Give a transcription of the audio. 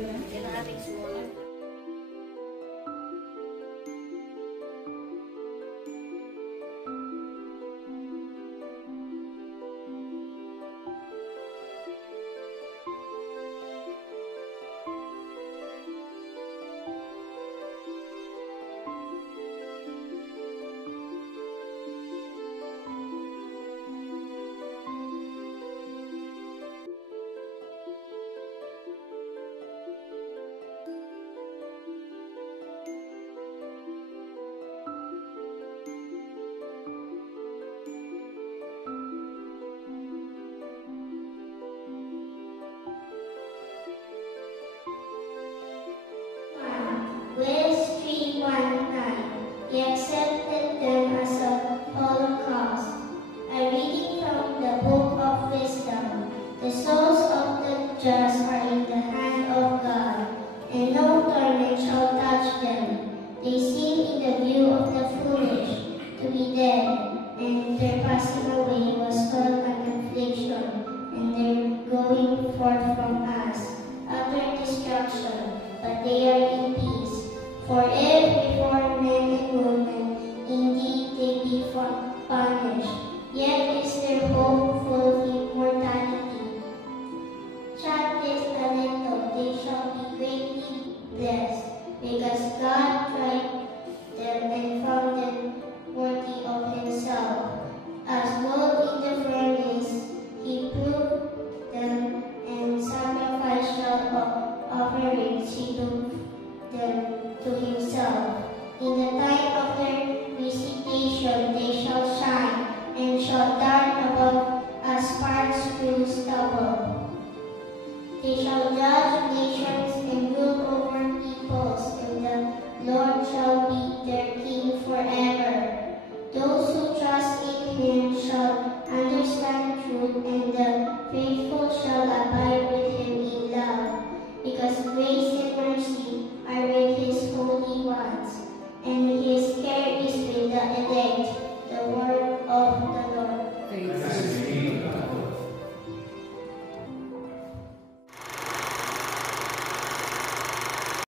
Yan ang ating small. West 3:19. He accepted them as a holocaust. A reading from the Book of Wisdom. The souls of the just are in the hand of God, and no torment shall touch them. They seem in the view of the foolish to be dead, and their passing away was called an affliction, and their going forth from us, utter destruction, but they are in peace. For if before men and women indeed they be punished, yet is their hope full immortality. Childless a little, they shall be greatly blessed, because God tried them and found them worthy of himself. As gold in the furnace, he proved them, and sacrificial offerings he took them to himself. In the time of their visitation they shall shine, and shall dart above as sparks through stubble. They shall judge nations and rule over peoples, and the Lord shall be their king forever. Those who trust in him shall understand truth, and the faithful shall abide with him in love, because grace and mercy are with his holy ones, and his care is with the